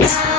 Yeah.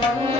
Thank you.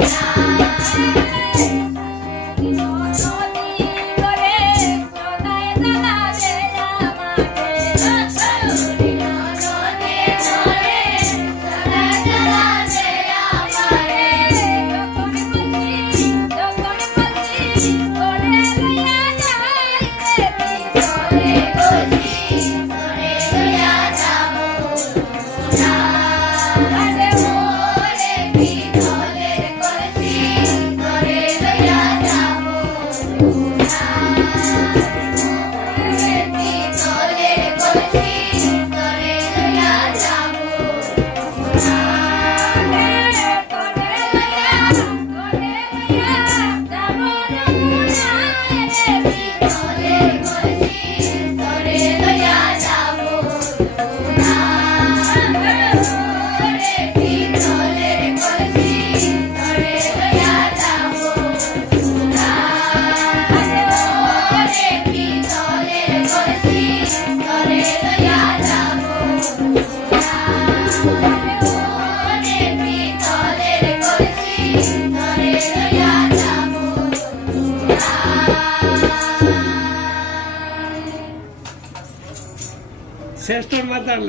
Esto es matarle.